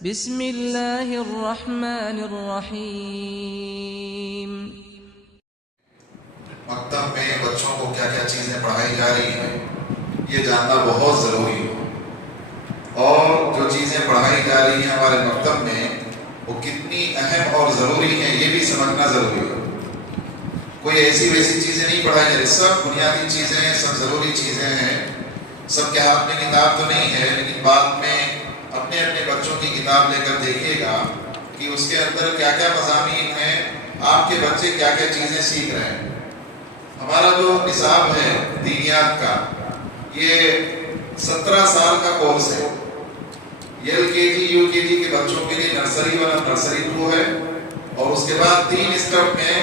بسم اللہ الرحمن الرحیم۔ مکتب میں بچوں کو کیا کیا چیزیں پڑھائی جا رہی ہیں یہ جاننا بہت ضروری ہے، اور جو چیزیں پڑھائی جا رہی ہیں ہمارے مکتب میں وہ کتنی اہم اور ضروری ہیں یہ بھی سمجھنا ضروری ہے۔ کوئی ایسی ویسی چیزیں نہیں پڑھائی جا رہی، سب بنیادی چیزیں ہیں، سب ضروری چیزیں ہیں۔ سب کے ہاتھ میں کتاب تو نہیں ہے، لیکن بعد میں اپنے اپنے بچوں کی کتاب لے کر دیکھیے گا کہ اس کے اندر کیا کیا مضامین ہیں، آپ کے بچے کیا کیا چیزیں سیکھ رہے ہیں۔ ہمارا جو نصاب ہے دینیات کا یہ 17 سال کا کورس ہے۔ یہ ایل کے جی یو کے جی کے بچوں کے لیے نرسری 1 اور نرسری 2 ہے، اور اس کے بعد 3 اسٹیپ میں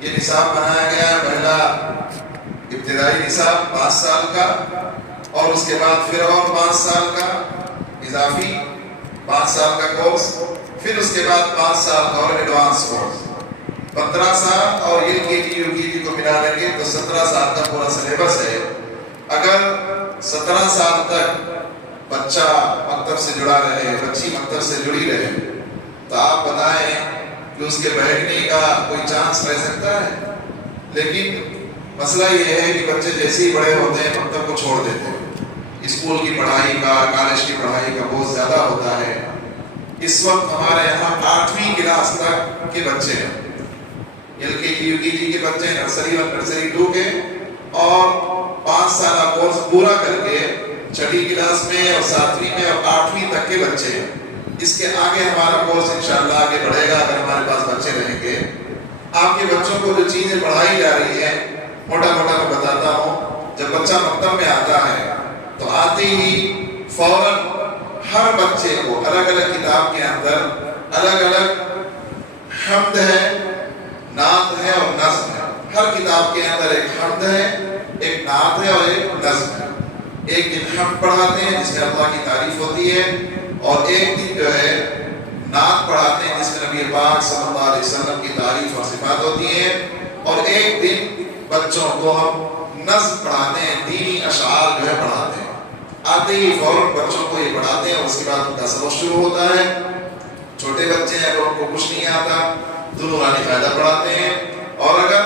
یہ نصاب بنایا گیا ہے۔ پہلا ابتدائی نصاب 5 سال کا، اور اس کے بعد پھر اور 5 سال کا اضافی 5 سال کا کورس، پھر اس کے بعد 5 سال کا اور ایڈوانس کورس۔ 15 سال اور ایل کے جی یو کے جی کو ملا لیں گے تو 17 سال کا پورا سلیبس ہے۔ اگر 17 سال تک بچہ مکتب سے جڑا رہے، بچی مکتب سے جڑی رہے، تو آپ بتائیں کہ اس کے بیٹھنے کا کوئی چانس رہ سکتا ہے؟ لیکن مسئلہ یہ ہے کہ بچے جیسے ہی بڑے ہوتے ہیں مکتب کو چھوڑ دیتے ہیں۔ اسکول کی پڑھائی کا، کالج کی پڑھائی کا بہت زیادہ ہوتا ہے۔ اس وقت ہمارے یہاں 8ویں کلاس تک کے بچے ہیں، ایل کے جی یو کے جی کے بچے، نرسری 1 نرسری 2 کے، اور 5 سالہ کورس پورا کر کے 6ٹھی کلاس میں اور 7ویں میں اور 8ویں تک کے بچے ہیں۔ اس کے آگے ہمارا کورس انشاءاللہ آگے بڑھے گا اگر ہمارے پاس بچے رہیں گے۔ آپ کے بچوں کو جو چیزیں پڑھائی جا رہی ہیں موٹا موٹا میں بتاتا ہوں۔ جب بچہ مکتب میں آتا ہے تو آتے ہی فوراً ہر بچے کو الگ الگ کتاب کے اندر الگ الگ حمد ہے، نعت ہے اور نظم ہے۔ ہر کتاب کے اندر ایک حمد ہے، ایک نعت ہے اور ایک نظم ہے۔ ایک دن حمد پڑھاتے ہیں جس میں اللہ کی تعریف ہوتی ہے، اور ایک دن جو ہے نعت پڑھاتے ہیں جس میں نبی پاک صلی اللہ علیہ وسلم کی تعریف اور صفات ہوتی ہیں، اور ایک دن بچوں کو ہم نظم پڑھاتے ہیں، دینی اشعار جو ہے پڑھاتے ہیں۔ آتے ہی فوراً بچوں کو یہ پڑھاتے ہیں، اس کے بعد ان کا سبق شروع ہوتا ہے۔ چھوٹے بچے ہیں اگر ان کو کچھ نہیں آتا تو نورانی قاعدہ پڑھاتے ہیں، اور اگر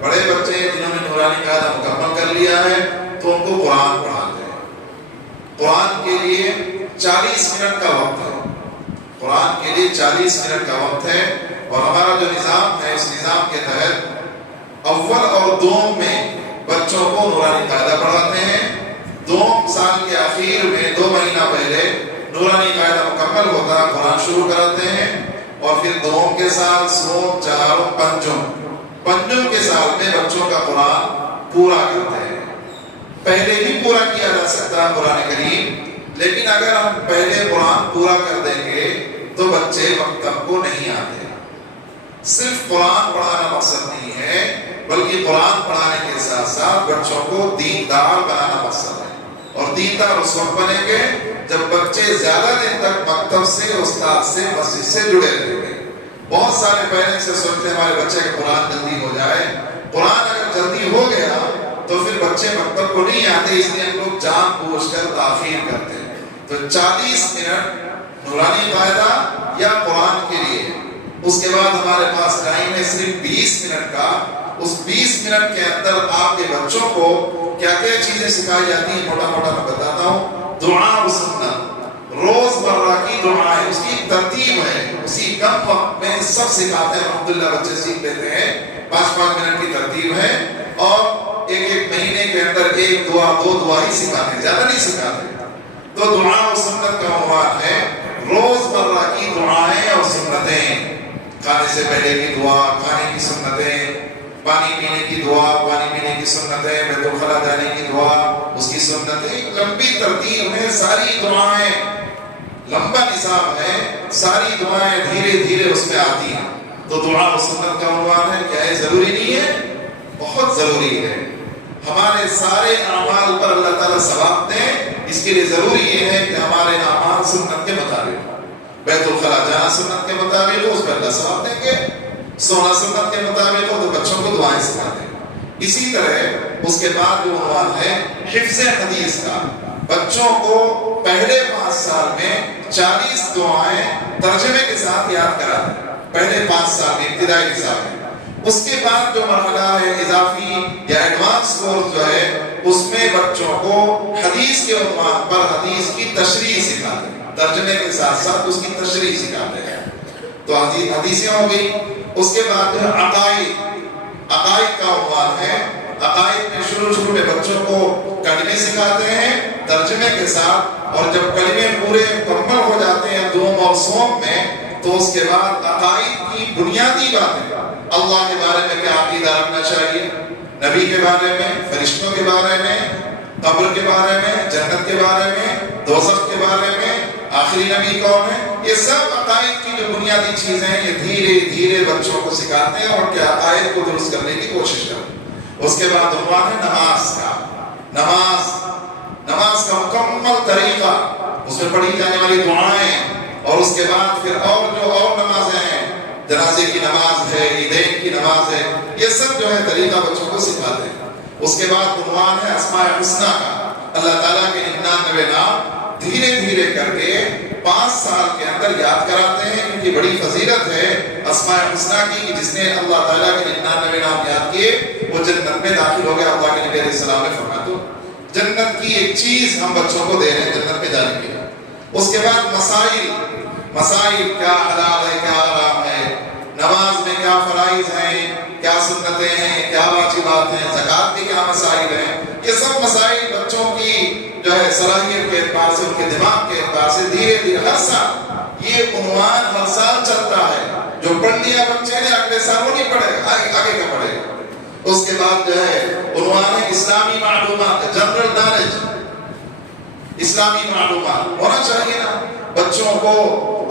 بڑے بچے ہیں جنہوں نے نورانی قاعدہ مکمل کر لیا ہے تو ان کو قرآن پڑھاتے ہیں۔ قرآن کے لیے 40 منٹ کا وقت ہے، قرآن کے لیے 40 منٹ کا وقت ہے، اور ہمارا جو نظام ہے اس نظام کے تحت اول اور دوم میں بچوں کو نورانی قاعدہ پڑھاتے ہیں۔ دوم سال کے آخر میں 2 مہینہ پہلے نورانی قاعدہ مکمل ہوتا ہے، قرآن شروع کراتے ہیں، اور پھر دوم کے سال، سوم، چہارم، پنجم کے سال میں بچوں کا قرآن پورا کرتے ہیں۔ پہلے بھی پورا کیا جا سکتا ہے قرآن کریم، لیکن اگر ہم پہلے قرآن پورا کر دیں گے تو بچے مکتب کو نہیں آتے۔ صرف قرآن پڑھانا مقصد نہیں ہے، بلکہ قرآن پڑھانے کے ساتھ ساتھ بچوں کو دیندار بنانا مقصد ہے، اور دیندار اس وقت بنیں گے جب بچے زیادہ دن تک مکتب سے، استاد سے، مسجد سے جڑے رہیں گے۔ بہت سارے پیرنٹس سے سوچتے ہیں ہمارے بچے کا قرآن جلدی ہو جائے۔ قرآن اگر جلدی ہو گیا تو پھر بچے مکتب کو نہیں آتے، اس لیے ہم لوگ جان بوجھ کر تاخیر کرتے ہیں۔ تو 40 منٹ نورانی قاعدہ یا قرآن کے لیے، اس کے بعد ہمارے پاس ٹائم ہے صرف 20 منٹ کا۔ اس 20 منٹ کے اندر آپ کے بچوں کو کیا کیا چیزیں سکھائی جاتی ہیں موٹا موٹا میں بتاتا ہوں۔ دعا و سنت، روز مرہ کی دعائیں، اس کی ترتیب ہے، اسی کم وقت میں سب سکھاتے ہیں۔ الحمدللہ بچے سیکھ لیتے ہیں، 5 منٹ کی ترتیب ہے، اور ایک مہینے کے اندر 1 دعا 2 دعا ہی سکھاتے ہیں، زیادہ نہیں سکھاتے۔ تو دعا و سنت کا عنوان ہے روز مرہ کی دعائیں اور سنتیں۔ کھانے سے پہلے کی دعا، کھانے کی سنتیں، پانی پینے کی دعا، پانی پینے کی سنتیں، بیت الخلاء جانے کی دعا، اس کی سنتیں۔ لمبی ترتیب ہے، ساری دعائیں، لمبا نصاب ہے، ساری دعائیں دھیرے دھیرے اس میں آتی ہیں۔ تو دعا و سنت کا عنوان ہے، کیا ہے ضروری نہیں ہے؟ بہت ضروری ہے۔ ہمارے سارے اعمال پر اللہ تعالیٰ ثواب دیں، اس کے لیے ضروری یہ ہے کہ ہمارے اعمال سنت کے مطابق ہو۔ بیت الخلاء جانا سنت کے مطابق ہو، اس پر اللہ ثواب دیں گے۔ سونا سنت کے مطابق ہو تو بچوں کو دعائیں سکھاتے ہیں۔ اسی طرح اس کے بعد جو عنوان ہے حفظ حدیث کا، بچوں کو پہلے 5 سال میں 40 دعائیں ترجمے کے ساتھ یاد کرا دیں، پہلے 5 سال میں ابتدائی نصاب میں۔ اس کے بعد جو مرحلہ ہے اضافی یا ایڈوانس کورس جو ہے، اس میں بچوں کو حدیث کے عنوان پر حدیث کی تشریح سکھاتے ہیں، ترجمے کے ساتھ ساتھ اس کی تشریح سکھاتے ہیں۔ تو حدیثیں ہو گئی۔ اس کے بعد جو عقائد کا عنوان ہے، عقائد میں شروع میں بچوں کو کلمے سکھاتے ہیں ترجمے کے ساتھ، اور جب کلمے پورے مکمل ہو جاتے ہیں دوم اور سوم میں، تو اس کے بعد عقائد کی بنیادی باتیں، اللہ کے بارے میں کیا عقیدہ رکھنا چاہیے، نبی کے بارے میں، فرشتوں کے بارے میں، قبر کے بارے میں، جنت کے بارے میں، دوزخ کے بارے میں، آخری نبی کون ہے، یہ سب عقائد کی جو بنیادی چیزیں ہیں، یہ دھیرے دھیرے بچوں کو سکھاتے ہیں اور کیا عقائد کو درست کرنے کی کوشش کرتے ہیں۔ اس کے بعد عنوان ہے نماز کا، نماز کا مکمل طریقہ، اس میں پڑھی جانے والی دعائیں، اور اس کے بعد پھر اور نمازیں ہیں، جنازے کی نماز ہے، عیدین کی نماز ہے، یہ سب جو ہے طریقہ بچوں کو سکھاتے ہیں۔ اس کے بعد عنوان ہے اسماء الحسنی کا، اللہ تعالیٰ کے 99 نام دھیرے دھیرے کر کے 5 سال کے اندر یاد کراتے ہیں۔ ان کی بڑی فضیلت ہے اسماء الحسنی کی کہ جس نے اللہ تعالیٰ کے 99 نام یاد کیے وہ جنت میں داخل ہو گیا۔ اللہ کے نبی علیہ السلام نے فرمایا تو جنت کی ایک چیز ہم بچوں کو دے رہے ہیں جنت میں جانے کے لیے۔ اس کے بعد مسائل کیا حلال ہے کیا حرام ہے، نماز میں کیا فرائض ہیں کیا سنتیں ہیں کیا واجبات ہیں، زکوٰۃ کے کیا مسائل ہیں، یہ سب مسائل بچوں کی جو ہے صلاحیت کے اعتبار سے، ان کے دماغ کے اعتبار سے دھیرے دھیرے ہر سال یہ عنوان ہر سال چلتا ہے۔ جو پڑھ لیا بچے نے اگلے سال وہ نہیں پڑھے گا، آگے کا پڑھے گا۔ اس کے بعد جو ہے عنوان ہے اسلامی معلومات، جنرل نالج، اسلامی معلومات ہونا چاہیے نا بچوں کو،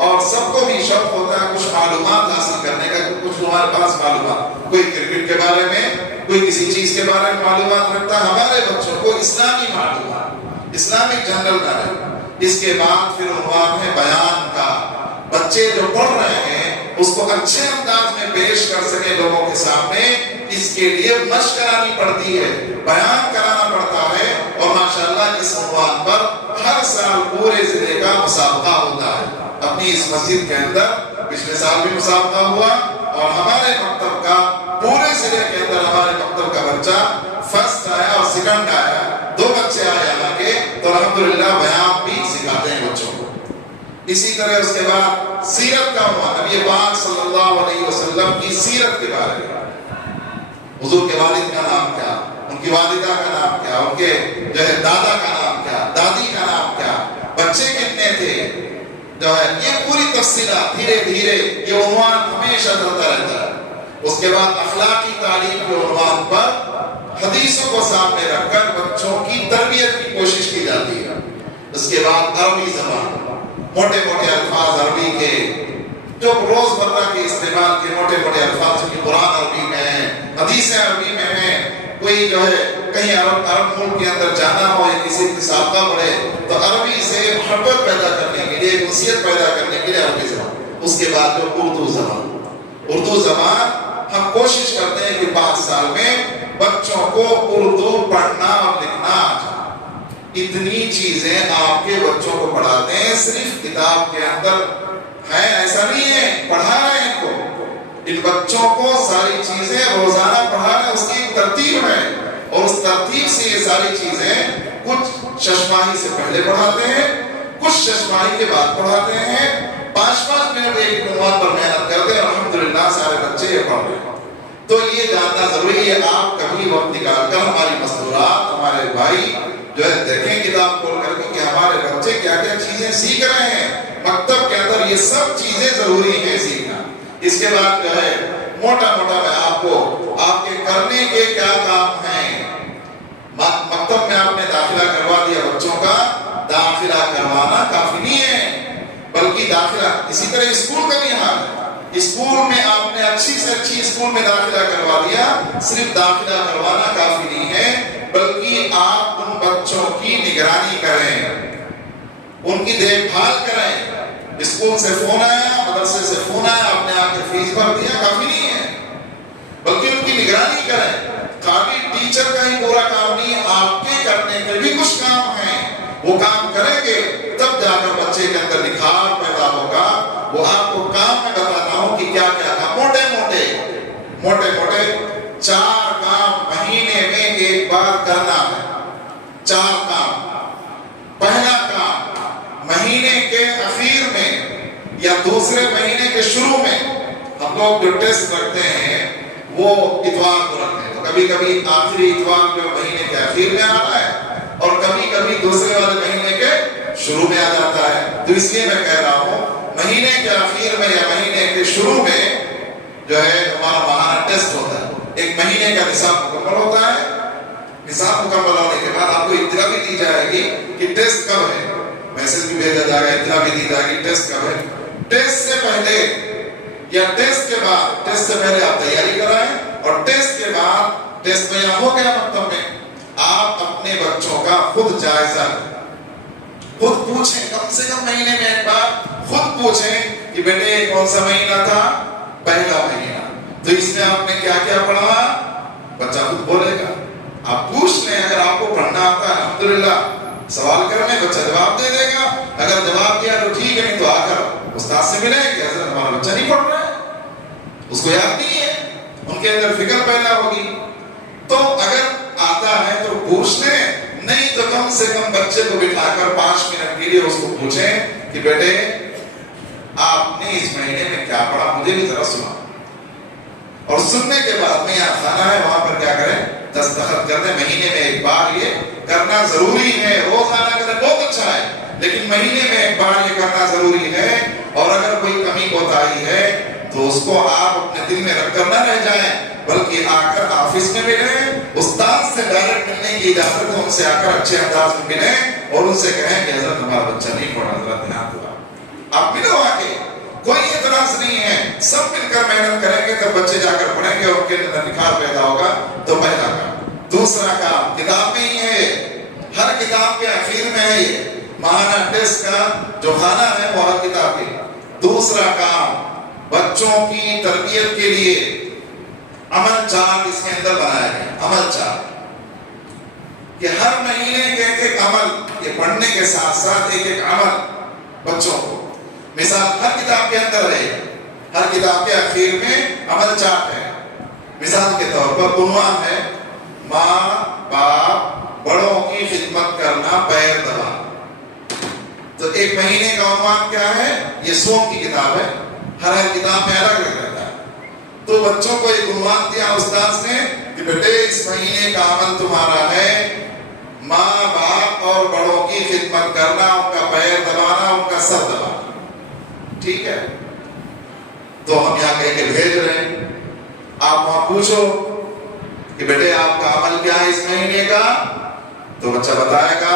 اور سب کو بھی شوق ہوتا ہے کچھ معلومات حاصل کرنے کا، کچھ ہمارے پاس معلومات، کوئی کرکٹ کے بارے میں، کوئی کسی چیز کے بارے میں معلومات رکھتا ہے۔ ہمارے بچوں کو اسلامی معلومات، اسلامک جنرل نالج۔ اس کے بعد پھر عنوان ہے بیان کا، بچے جو پڑھ رہے ہیں اس کو اچھے انداز میں پیش کر سکے لوگوں کے سامنے، اس کے لیے مشق کرانی پڑتی ہے، بیان کرانا پڑتا ہے، اور ماشاءاللہ اس عنوان پر ہر سال پورے ضلع کا مسابقہ ہوتا ہے۔ اپنی اس مسجد کے اندر پچھلے سال بھی مسابقہ ہوا، اور ہمارے مکتب کا پورے ضلع کے اندر ہمارے مکتب کا بچہ فرسٹ آیا اور سیکنڈ آیا، 2 بچے آئے یہاں کے، تو الحمدللہ بیان بھی سکھاتے ہیں بچوں کو۔ اسی طرح اس کے بعد سیرت کا عنوان، نبی پاک صلی اللہ علیہ وسلم کی سیرت کے بارے میں، حضور کے والد کا نام کیا، ان کی والدہ کا نام کیا، ان کے جو ہے دادا کا نام کیا، دادی کا نام کیا، بچے کتنے تھے، جو ہے یہ پوری تفصیلات دھیرے دھیرے یہ عنوان ہمیشہ چلتا رہتا ہے۔ اس کے بعد اخلاقی تعلیم کے عنوان پر حدیثوں کو سامنے رکھ کر بچوں کی تربیت کی کوشش کی جاتی ہے۔ اس کے بعد عربی زبان، موٹے موٹے الفاظ عربی کے جو روز مرہ کے استعمال کے موٹے موٹے الفاظ جو کہ قرآن عربی میں ہیں، حدیثیں عربی میں ہیں، کوئی جو ہے کہیں عرب ملک کے اندر جانا ہو یا کسی کی سابقہ پڑھے تو عربی سے محبت پیدا کرنے کے لیے، نصیحت پیدا کرنے کے لیے عربی زبان۔ اس کے بعد جو اردو زبان ہم کوشش کرتے ہیں کہ 5 سال میں بچوں کو اردو پڑھنا اور لکھنا آ جائے۔ اتنی چیزیں آپ کے بچوں کو پڑھاتے ہیں، صرف کتاب کے اندر ہے ایسا نہیں ہے، پڑھا رہے ہیں ان کو، ان بچوں کو ساری چیزیں روزانہ پڑھا رہے ہیں، اس کی ایک ترتیب ہے، اور اس ترتیب سے یہ ساری چیزیں کچھ ششماہی سے پہلے پڑھاتے ہیں، کچھ ششماہی کے بعد پڑھاتے ہیں، 5-5 منٹ ایک عنوان پر محنت کرتے ہیں، الحمدللہ سارے بچے یہ پڑھ رہے ہیں۔ تو یہ جاننا ضروری ہے۔ آپ کبھی وقت نکال کر ہماری مستورات، ہمارے بھائی جو ہے دیکھیں کتاب کھول کر کے کہ ہمارے بچے کیا کیا چیزیں سیکھ رہے ہیں۔ مکتب کے اندر یہ سب چیزیں ضروری ہیں سیکھنا۔ اس کے بعد جو ہے موٹا میں آپ کو آپ کے کرنے کے کیا کام ہیں۔ مکتب میں آپ نے داخلہ کروا دیا بچوں کا، داخلہ کروانا کافی نہیں ہے، بلکہ داخلہ اسی طرح اسکول کا بھی حال ہے۔ اسکول میں آپ نے اچھی سے اچھی اسکول میں داخلہ کروا دیا، صرف داخلہ کروانا کافی نہیں ہے، بلکہ آپ ان بچوں کی نگرانی کریں، ان کی دیکھ بھال کریں۔ اسکول سے فون آیا، مدرسے سے فون آیا، آپ نے آ کے فیس بھر دیا، کافی نہیں ہے، بلکہ ان کی نگرانی کریں۔ خالی ٹیچر کا ہی پورا کام نہیں، آپ کے کرنے کے بھی کچھ کام ہیں، وہ کام کریں گے تب جا کر بچے کے اندر نکھار پیدا ہوگا. وہ آپ کو کام میں بتاتا ہوں کہ کیا کیا کام موٹے موٹے 4 کام مہینے میں ایک بار کرنا ہے. 4 کام. پہلا کام مہینے کے اخیر میں یا دوسرے مہینے کے شروع میں ہم لوگ جو ٹیسٹ رکھتے ہیں وہ اتوار کو رکھتے ہیں. تو کبھی کبھی آخری اتوار جو مہینے کے اخیر میں آ رہا ہے اور کبھی کبھی دوسرے والے مہینے کے شروع میں آ جاتا ہے. تو اس لیے میں کہہ رہا ہوں مہینے کے اخیر میں یا مہینے کے شروع میں جو ہے ہمارا ماہانہ ٹیسٹ ہوتا ہے. ایک مہینے کا نصاب مکمل ہوتا ہے. نصاب مکمل ہونے کے بعد آپ کو اطلاع بھی دی جائے گی کہ ٹیسٹ کب ہے. میسج بھی بھیجا جائے گا, اطلاع بھی دی جائے گی ٹیسٹ کب ہے. ٹیسٹ سے پہلے یا ٹیسٹ کے بعد, ٹیسٹ سے پہلے آپ تیاری کرائیں اور ٹیسٹ کے بعد ٹیسٹ میں ہو گیا مکتب میں آپ اپنے بچوں کا خود جائزہ لیں. خود پوچھیں, کم سے کم مہینے میں ایک بار خود پوچھیں کہ بیٹے کون سا مہینہ تھا, پہلا مہینہ, تو اس میں آپ نے کیا کیا پڑھا. بچہ خود بولے گا. آپ پوچھ لیں, اگر آپ کو پڑھنا آتا ہے الحمدللہ, سوال کرنے بچہ جواب دے دے گا. اگر جواب دیا تو ٹھیک ہے, نہیں تو آ کر استاد سے ملیں کہ حضرت ہمارا بچہ نہیں پڑھ رہا ہے, اس کو یاد نہیں ہے. ان کے اندر فکر پیدا ہوگی. تو اگر آتا ہے تو پوچھ لیں, نہیں تو کم سے کم بچے کو بٹھا کر 5 منٹ کے لیے اس کو پوچھیں کہ بیٹے آپ نے اس مہینے میں کیا پڑھا, مجھے بھی ذرا سنا. اور سننے کے بعد میں یہاں کھانا ہے وہاں پر کیا کریں, دستخط کر دیں. مہینے میں ایک بار یہ کرنا ضروری ہے. روزانہ کریں بہت اچھا ہے, لیکن مہینے میں ایک بار یہ کرنا ضروری ہے. اور اگر کوئی کمی کوتاہی ہے تو اس کو آپ اپنے دل میں رکھ کر نہ رہ جائیں, بلکہ آ کر آفس میں ملیں. استاد سے ڈائریکٹ ملنے کی اجازت ہے, ان سے آ کر اچھے انداز میں ملیں اور ان سے کہیں کہ حضرت ہمارا بچہ نہیں پڑھا, ذرا دھیان دو. آپ ملو آ کے, کوئی اعتراض نہیں ہے. سب مل کر محنت کریں گے تب بچے جا کر پڑھیں گے اور ان کے اندر نکھار پیدا ہوگا. تو پہلا کام. دوسرا کام کتاب میں ہی ہے, ہر کتاب کے اخیر میں ہے یہ ماہانہ ٹیسٹ کا جو کھانا ہے وہ ہر کتاب کے. دوسرا کام بچوں کی تربیت کے لیے عمل چارٹ اس کے اندر بنایا گیا. عمل چارٹ کہ ہر مہینے کے ایک عمل, یہ پڑھنے کے ساتھ ساتھ ایک عمل بچوں کو. مثال ہر کتاب کے اندر ہے, ہر کتاب کے اخیر میں عمل چارٹ ہے. مثال کے طور پر عنوان ہے ماں باپ بڑوں کی خدمت کرنا پیر دبا. تو ایک مہینے کا عنوان کیا ہے, یہ سوم کی کتاب ہے, ہر کتاب میں الگ الگ رہتا ہے. تو بچوں کو ایک عنوان دیا استاد نے کہ بیٹے اس مہینے کا عمل تمہارا ہے ماں باپ اور بڑوں کی خدمت کرنا, ان کا پیر دبانا, ان کا سر دبانا. ٹھیک ہے, تو ہم یہاں کہہ کے بھیج رہے ہیں. آپ وہاں پوچھو کہ بیٹے آپ کا عمل کیا ہے اس مہینے کا, تو بچہ بتائے گا.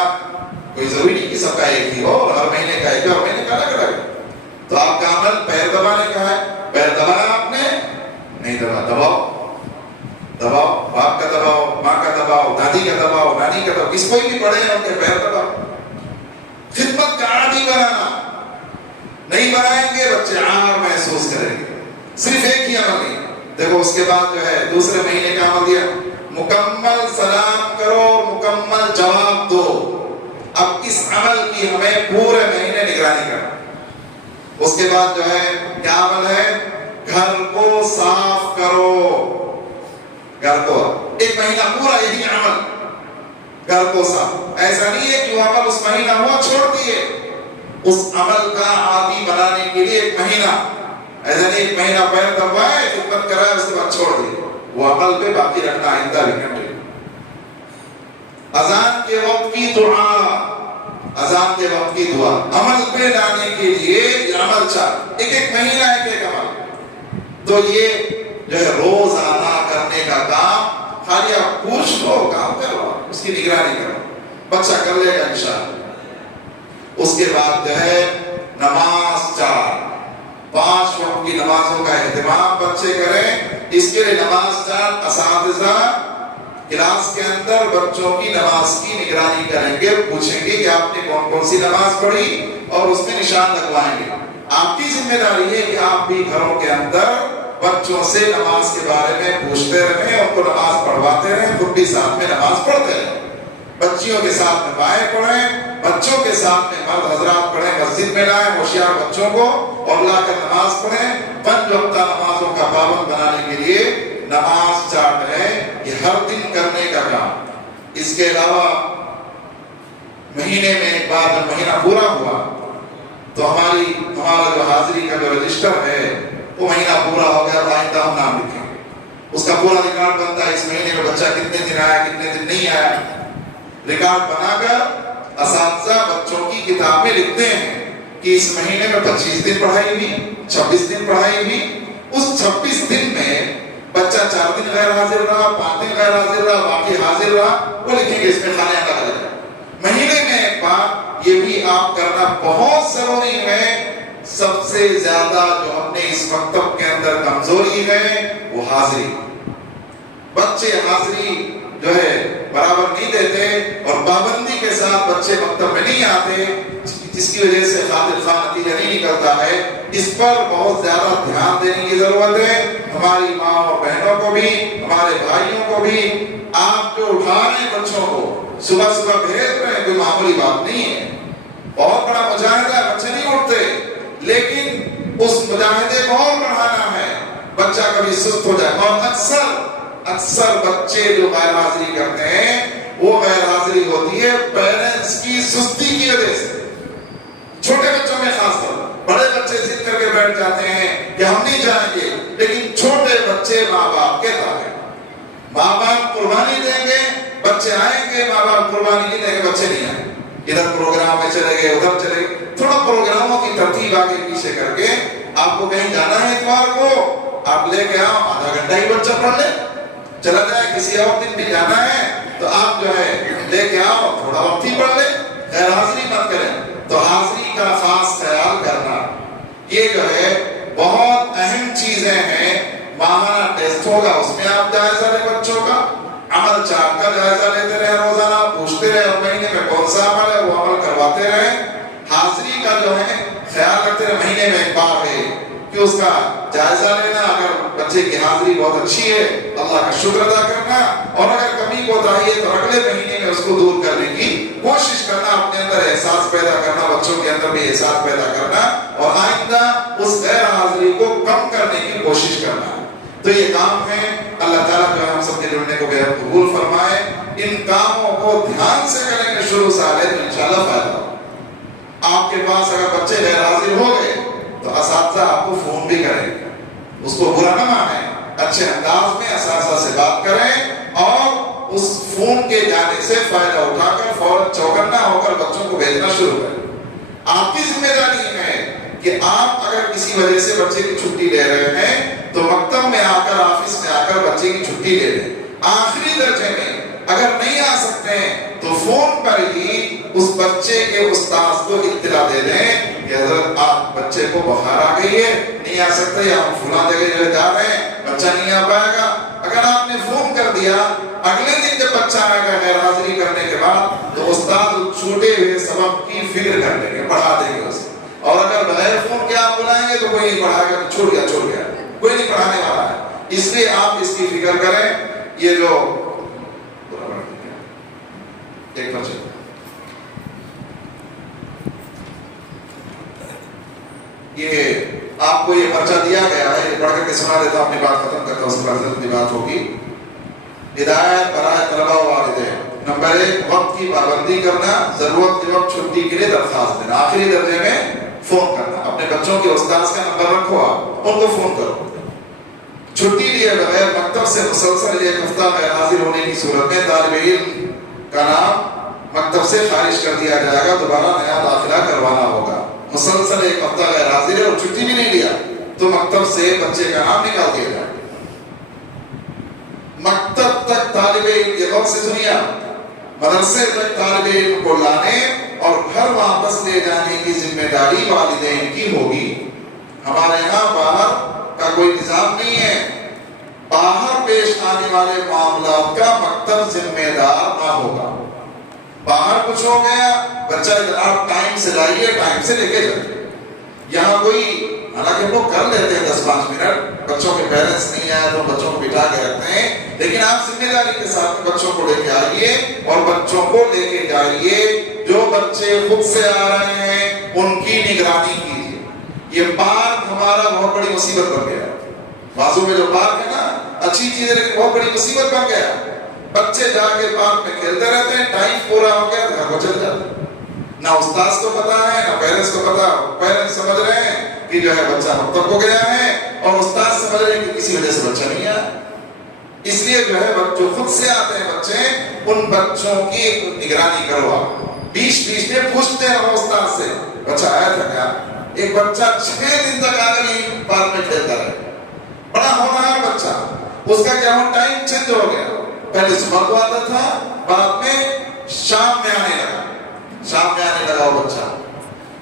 کوئی ضروری نہیں کہ سب کا ایک ہی ہو, اور ہر مہینے کا ایک ہے, اور مہینے کا الگ الگ. تو آپ کا عمل پیر دبانے کا ہے. پیر دبایا آپ نے, نہیں دبا, دباؤ دباؤ, باپ کا دباؤ, ماں کا دباؤ, دادی کا دباؤ, نانی کا دباؤ, کس کوئی بھی پڑھے ہیں ان کے پیر دباؤ. خدمت کا عادی بنانا, نہیں بنائیں گے بچے عار محسوس کریں گے. صرف ایک ہی عمل نہیں. دیکھو اس کے بعد جو ہے دوسرے مہینے کا عمل دیا, مکمل سلام کرو, مکمل جواب دو. اب اس عمل کی ہمیں پورے مہینے نگرانی کرنا. اس کے بعد جو ہے کیا عمل ہے, گھر کو صاف کرو. گھر کو ایک مہینہ پورا یہی عمل, گھر کو صاف. ایسا نہیں ہے کہ وہ عمل اس مہینہ ہوا چھوڑ دیے. اس عمل کا عادی بنانے کے لیے ایک مہینہ, ایسا نہیں ایک مہینہ پیر دبائے, خدمت کرائے, اس کے بعد چھوڑ دیے. وہ عمل پہ باقی رکھنا آئندہ بھی کنٹینیو. اذان کے وقت کی دعا, اذان کے وقت کی دعا عمل پہ لانے کے لیے عمل چاہیے. ایک ایک مہینہ ایک ایک عمل. تو یہ جو ہے روزانہ کرنے کا کام, خالی آپ پوچھ لو, کام کرو, اس کی نگرانی کرو, بچہ کر لے گا انشاءاللہ. اس کے بعد جو ہے نماز چارٹ, 5 وقت کی نمازوں کا اہتمام بچے کریں. اس کے لیے نماز چارٹ اساتذہ کلاس کے اندر بچوں کی نماز کی نگرانی کریں گے, پوچھیں گے کہ آپ نے کون کون سی نماز پڑھی اور اس میں نشان لگوائیں گے. آپ کی ذمہ داری ہے کہ آپ بھی گھروں کے اندر بچوں سے نماز کے بارے میں پوچھتے رہیں, ان کو نماز پڑھواتے رہیں, خود بھی ساتھ میں نماز پڑھتے رہیں. بچیوں کے ساتھ میں بائیں پڑھیں, بچوں کے ساتھ میں مرد حضرات پڑھیں، مسجد میں لائیں ہوشیار بچوں کو اور لا کر نماز پڑھیں. 5 وقتہ نمازوں کا پابند بنانے کے لیے نماز چاٹ ہے، یہ ہر دن کرنے کا کام. اس کے علاوہ مہینے میں ایک بار جب مہینہ پورا ہوا تو ہمارا جو حاضری کا جو رجسٹر ہے وہ مہینہ پورا ہو گیا، آئندہ ہم نام لکھیں گے. اس کا پورا ریکارڈ بنتا ہے، اس مہینے میں بچہ کتنے دن آیا کتنے دن نہیں آیا. ریکارڈ بنا کر اساتذہ بچوں کی کتاب میں لکھتے ہیں کہ اس مہینے میں 25 دن پڑھائی ہوئی، 26 دن پڑھائی ہوئی. اس 26 دن میں بچہ 4 دن غیر حاضر رہا، 5 دن غیر حاضر رہا، باقی حاضر رہا، وہ لکھیں گے. اس میں خانے کا لگا مہینے میں ایک بار یہ بھی آپ کرنا بہت ضروری ہے. سب سے زیادہ جو اپنے اس مکتب کے اندر کمزوری ہے وہ حاضری. بچے حاضری جو ہے برابر نہیں دیتے اور پابندی کے ساتھ بچے مکتب میں نہیں آتے، جس کی وجہ سے خاطر خواہ نتیجہ نہیں نکلتا ہے. اس پر بہت زیادہ دھیان دینے کی ضرورت ہے. ہماری ماں اور بہنوں کو بھی، ہمارے بھائیوں کو بھی. آپ جو اٹھا رہے ہیں بچوں کو صبح صبح بھیج رہے ہیں، کوئی معمولی بات نہیں ہے. بہت بڑا مجاہدہ ہے، بچے نہیں اٹھتے، لیکن اس مجاہدے کو اور بڑھانا ہے. بچہ کبھی سست ہو جائے اور اکثر بچے جو غیر حاضری کرتے ہیں وہ غیر حاضری ہوتی ہے پیرنٹس کی سستی کی وجہ سے. چھوٹے بچوں میں خاص طور پر، بڑے بچے ضد کر کے بیٹھ جاتے ہیں کہ ہم نہیں جائیں گے، لیکن چھوٹے بچے ماں باپ کے تابع. ماں باپ قربانی دیں گے، بچے آئیں گے. ماں باپ قربانی نہیں دیں گے، بچے نہیں آئیں گے. ادھر پروگرام میں چلے گئے، ادھر چلے گئے. تھوڑا پروگراموں کی ترتیب آگے پیچھے کر کے، آپ کو کہیں جانا ہے اتوار کو، آپ لے کے آؤ، آدھا گھنٹہ ہی بچہ پڑھ لے، چلا جائے. کسی اور دن بھی جانا ہے تو آپ جو ہے لے کے آؤ، تھوڑا وقت ہی پڑھ لے، غیر حاضری مت کریں. تو حاضری کا خاص خیال کرنا یہ جو ہے بہت اہم چیزیں ہیں. ماہانہ ٹیسٹ ہوگا، اس میں آپ جائزہ لیں بچوں کا، عمل چاٹ کا جائزہ لیتے رہے، روزانہ پوچھتے رہے اور مہینے میں کون سا عمل ہے وہ عمل کرواتے رہے. حاضری کا جو ہے خیال رکھتے رہے. مہینے میں ایک بار ہے کہ اس کا جائزہ لینا. اگر بچے کی حاضری بہت اچھی ہے اللہ کا شکر ادا کرنا، اور اگر کمی کوتاہی ہے تو اگلے مہینے میں اس کو دور کرنے کی کوشش کرنا. اپنے اندر احساس پیدا کرنا، بچوں کے اندر بھی احساس پیدا کرنا، اور آئندہ اس غیر حاضری کو کم کرنے کی کوشش کرنا. تو یہ کام ہے. اللہ تعالیٰ جو ہم سب کے جڑنے کو بے قبول فرمائے. ان کاموں کو دھیان سے کریں گے شروع سے آگے تو انشاءاللہ فائدہ. آپ کے پاس اگر بچے غیر حاضر ہو گئے تو اساتذہ آپ کو فون بھی کریں گے. اس کو برا نہ مانیں، اچھے انداز میں اساتذہ سے بات کریں اور اس فون کے جانے سے فائدہ اٹھا کر فوراً چوکنا ہو کر بچوں کو بھیجنا شروع کریں. آپ کی ذمہ داری ہے کہ آپ اگر کسی وجہ سے بچے کی چھٹی لے رہے ہیں تو مکتب میں آ کر، آفس میں آ کر بچے کی چھٹی لے لیں. آخری درجے میں اگر نہیں آ سکتے ہیں تو فون پر ہی اس بچے کے استاذ کو اطلاع دے دیں کہ حضرت آپ بچے کو بخار آ گئی ہے، نہیں آ سکتے، یا ہم فلاں جگہ جو جا رہے ہیں، بچہ نہیں آ پائے گا. اگر آپ نے فون کر دیا، اگلے دن جب بچہ آئے گا غیر حاضری کرنے کے بعد تو استاد چھوٹے ہوئے سبق کی فکر کر لیں گے، پڑھا دیں گے اسے. اور اگر بغیر فون کے آپ بلائیں گے تو کوئی نہیں پڑھائے گا، چھوڑ گیا کوئی نہیں پڑھانے والا ہے. اس لیے آپ اس کی فکر کریں. یہ جو ایک بچہ یہ آپ کو یہ پرچہ دیا گیا ہے، یہ پڑھ کر کے سنا دیتا ہوں، اپنی بات ختم کرتا ہوں، اس کے بعد اپنی بات ہوگی. ہدایت برائے طلبہ و والدین. نمبر 1، وقت کی پابندی کرنا، ضرورت کے وقت چھٹی کے لیے درخواست دینا. آخری درجے میں فون کرنا. اپنے بچوں کے استاذ کا نمبر رکھو، آپ ان کو فون کرو. چھٹی لیے بغیر مکتب سے مسلسل 1 ہفتہ غیر حاضر ہونے کی صورت میں طالب علم کا نام مکتب سے خارج کر دیا جائے گا، دوبارہ نیا داخلہ کروانا ہوگا. مسلسل 1 ہفتہ غیر حاضر ہے اور چھٹی بھی نہیں لیا تو مکتب سے بچے کا نام نکال دیا جائے. مکتب تک طالب علم، یہ غور سے سنیا، مدرسے تک طالب علم کو لانے اور گھر واپس لے جانے کی ذمہ داری والدین کی ہوگی. ہمارے یہاں باہر کا کوئی نظام نہیں ہے. باہر پیش آنے والے معاملات کا مکتب ذمہ دار نہ ہوگا. باہر کچھ ہو گیا، بچہ آپ ٹائم سے لائیے، ٹائم سے لے کے جائیے. یہاں کوئی، حالانکہ ہم لوگ کر لیتے ہیں 10-5 منٹ، بچوں کے پیرنٹس نہیں آئے تو بچوں کو بٹھا کے رکھتے ہیں، لیکن آپ ذمہ داری کے ساتھ بچوں کو لے کے آئیے اور بچوں کو لے کے جائیے. جو بچے خود سے آ رہے ہیں ان کی نگرانی کیجیے. یہ پارک ہمارا بہت بڑی مصیبت بن گیا. بازو میں جو پارک ہے نا اچھی چیز ہے لیکن بہت بڑی مصیبت بن گیا. بچے جا کے پارک میں کھیلتے رہتے ہیں, ٹائم پورا ہو گیا تو گھر کو چل جاتے ہیں. نہ استاذ کو پتا ہے نہ پیرنٹس کو پتا. پیرنٹس سمجھ رہے ہیں کہ جو ہے بچہ مکتب کو گیا ہے اور استاذ سمجھ رہے ہیں کہ کسی وجہ سے بچہ نہیں آیا. اس لیے جو ہے جو خود سے آتے ہیں بچے ان بچوں کی نگرانی کرو. بیچ میں پوچھتے رہو استاذ سے بچہ آیا تھا کیا. ایک بچہ 6 دن تک آ کر ہی پارک میں کھیلتا رہے, بڑا ہونہار بچہ. اس کا کیا ہو ٹائم چینج ہو گیا. پہلے صبح کو آتا تھا, بعد میں شام میں آنے لگا وہ بچہ.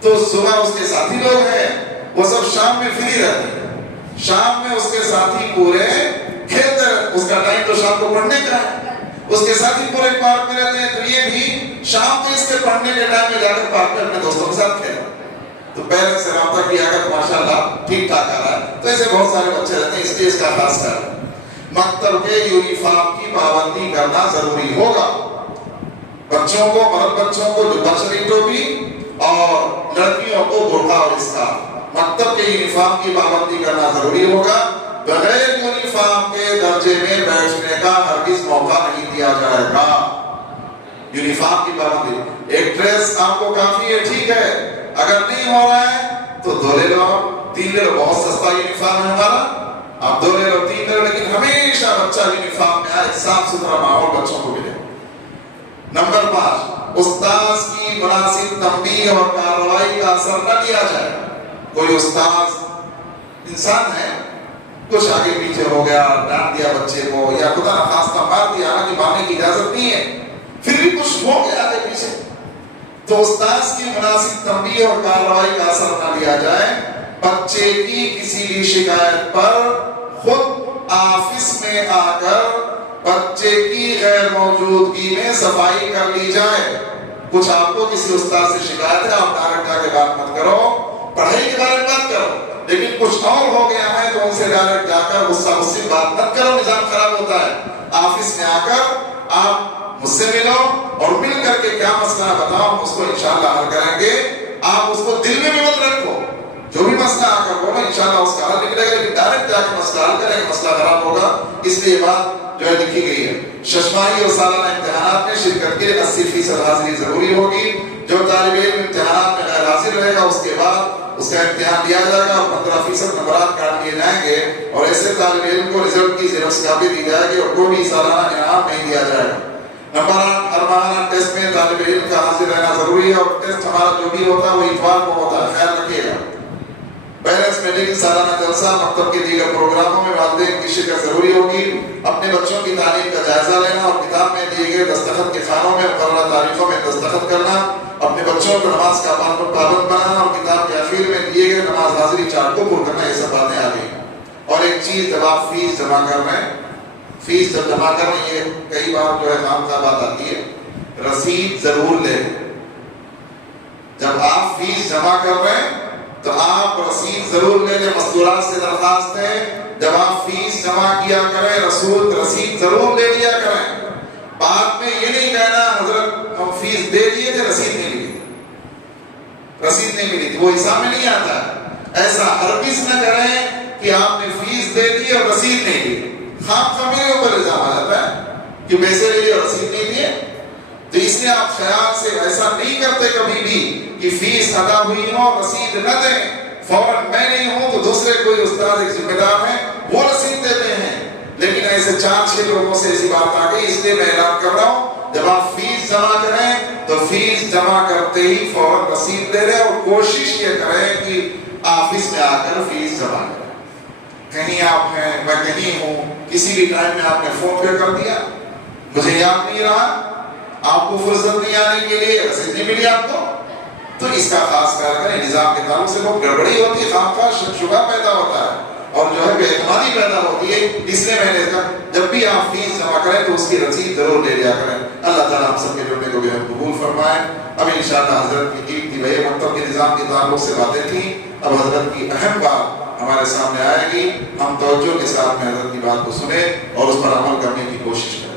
تو صبح اس کے ساتھی لوگ ہیں وہ سب شام میں فری رہتے ہیں. شام میں اس کے ساتھی پورے کھیلتے رہتے. اس کا ٹائم تو شام کو پڑھنے کا ہے. اس کے ساتھی پورے پارک میں رہتے ہیں تو یہ بھی شام کو اس کے پڑھنے کے ٹائم میں جا کر پارک میں اپنے دوستوں کے ساتھ کھیلتے. تو پیرنٹس سے رابطہ کیا اگر ماشاءاللہ ٹھیک ٹھاک آ رہا ہے. تو ایسے بہت سارے بچے رہتے ہیں, اس لیے اس کا خاص کر مکتب کے یونیفارم کی پابندی کرنا ضروری ہوگا. بچوں کو, مرد بچوں کو جو بچری ٹوپی اور لڑکیوں کو برقع اور اسکارف, مکتب کے یونیفارم کی پابندی کرنا ضروری ہوگا. بغیر یونیفارم کے درجے میں بیٹھنے کا ہرگز موقع نہیں دیا جائے گا. یونیفارم کی پابندی. ایک ڈریس آپ کو کافی ہے, ٹھیک ہے, اگر نہیں ہو رہا ہے تو 2 لے لو, 3 لے لو. بہت سستا یونیفارم ہے ہمارا, آپ 2 لے لو 3 لے لو, لیکن ہمیشہ بچہ یونیفارم میں آئے, صاف ستھرا ماحول بچوں کو ملے. نمبر 5, استاذ کی مناسب تنبیہ اور کارروائی کا اثر نہ لیا جائے. کوئی استاذ انسان ہے, کچھ آگے پیچھے ہو گیا, ڈانٹ دیا بچے کو یا خدا نخواستہ مار دیا, حالانکہ مارنے کی اجازت نہیں ہے, پھر بھی کچھ ہو گیا آگے پیچھے, تو استاذ کی مناسب تنبیہ اور کارروائی کا اثر نہ لیا جائے. بچے کی کسی بھی شکایت پر خود آفس میں آ کر بچے کی غیر موجودگی میں صفائی کر لی جائے. کچھ آپ کو کسی استاد سے شکایت ہے, آپ ڈائریکٹ جا کے بات مت کرو, پڑھائی کے بارے میں بات کرو. لیکن کچھ اور ہو گیا ہے تو ان سے ڈائریکٹ جا کر غصہ غصے بات مت کرو, نظام خراب ہوتا ہے. آفس میں آ کر آپ مجھ سے ملو اور مل کر کے کیا مسئلہ بتاؤ, ہم اس کو انشاءاللہ حل کریں گے. آپ اس کو دل میں بھی مت رکھو, جو بھی مسئلہ آ کر بولو انشاءاللہ اس کا حل نکلے گا, لیکن ڈائریکٹ جا کے مسئلہ حل کریں گے, مسئلہ خراب ہوگا. اس لیے یہ بات جو ہے لکھی گئی ہے. ششماہی اور سالانہ امتحانات میں شرکت کے 80% حاضری ضروری ہوگی. جو طالب علم امتحانات میں غیر حاضر رہے گا اس کے بعد اس کا امتحان دیا جائے گا اور 15% نمبرات کاٹ دیے جائیں گے, اور ایسے طالب علم کو رزلٹ کی زیروکس کاپی دی جائے گی اور کوئی بھی سالانہ انعام نہیں دیا جائے گا. نمبر 8, ہر ماہانہ ٹیسٹ میں طالب علم کا حاضر رہنا ضروری ہے, اور ٹیسٹ ہمارا جو بھی ہوتا ہے وہ اتوار کو ہوتا ہے, خیال رکھیے گا. پیرنٹس میٹنگ, سالانہ جلسہ, مکتب کے دیگر پروگراموں میں والدین کی شرکت ضروری ہوگی. اپنے بچوں کی تعلیم کا جائزہ لینا اور کتاب میں دیے گئے دستخط کے خانوں میں مقررہ تاریخوں میں دستخط کرنا. اپنے بچوں کو نماز کا پابند بنانا اور کتاب کے آخر میں دیے گئے نماز حاضری چارٹ کو پور کرنا, یہ سب باتیں آ گئی. اور ایک چیز, جب آپ فیس جمع کر رہے ہیں, فیس جب جمع کر رہے ہیں, یہ کئی بار جو ہے خام خواہ بات آتی ہے, رسید ضرور لیں. جب آپ فیس جمع کر رہے ہیں تو آپ رسید ضرور لے لیں. مستورات سے درخواست ہے, جب آپ فیس جمع کیا کریں رسید ضرور لے لیا کریں. بعد میں یہ نہیں کہنا حضرت ہم فیس دے دیے تھے رسید نہیں ملی, رسید نہیں ملی تھی, وہ حساب میں نہیں آتا. ایسا ہرگز نہ کریں کہ آپ نے فیس دے دی اور رسید نہیں دی. خام میرے اوپر الزام آ جاتا ہے کہ پیسے لے لیے اور رسید نہیں دیے. تو اس لیے آپ خیال سے ایسا نہیں کرتے کبھی بھی کہ فیس ادا ہوئی ہو رسید نہ دیں. فوراً میں نہیں ہوں تو دوسرے کوئی استاد ایک ذمہ دار ہیں وہ رسید دیتے ہیں. لیکن ایسے 4-6 لوگوں سے ایسی بات آ گئی, اس لیے میں اعلان کر رہا ہوں, جب آپ فیس جمع کریں تو فیس جمع کرتے ہی فوراً رسید دے رہے, اور کوشش یہ کریں کہ آفس میں آ کر فیس جمع کریں. کہیں آپ ہیں, میں کہیں ہوں, کسی بھی ٹائم میں آپ نے فون پے کر دیا, مجھے یاد نہیں رہا, آپ کو فرصت نہیں آنے کے لیے رسید نہیں ملی آپ کو, تو اس کا خاص خیال کریں. نظام کے تعلق سے بہت گڑبڑی ہوتی ہے, خام شک شبہ پیدا ہوتا ہے اور جو ہے بے اعتمادی پیدا ہوتی ہے. اس لیے میں نے کہا جب بھی آپ فیس جمع کریں تو اس کی رسید ضرور لے لیا کریں. اللہ تعالیٰ ہم سب کے جڑنے کو بھی ہم قبول فرمائے. اب انشاءاللہ حضرت کی عید کی وجہ مکتب کے نظام کے تعلق سے باتیں تھیں, اب حضرت کی اہم بات ہمارے سامنے آئے گی. ہم توجہ کے ساتھ میں حضرت کی بات کو سنیں اور اس پر عمل کرنے کی کوشش کریں.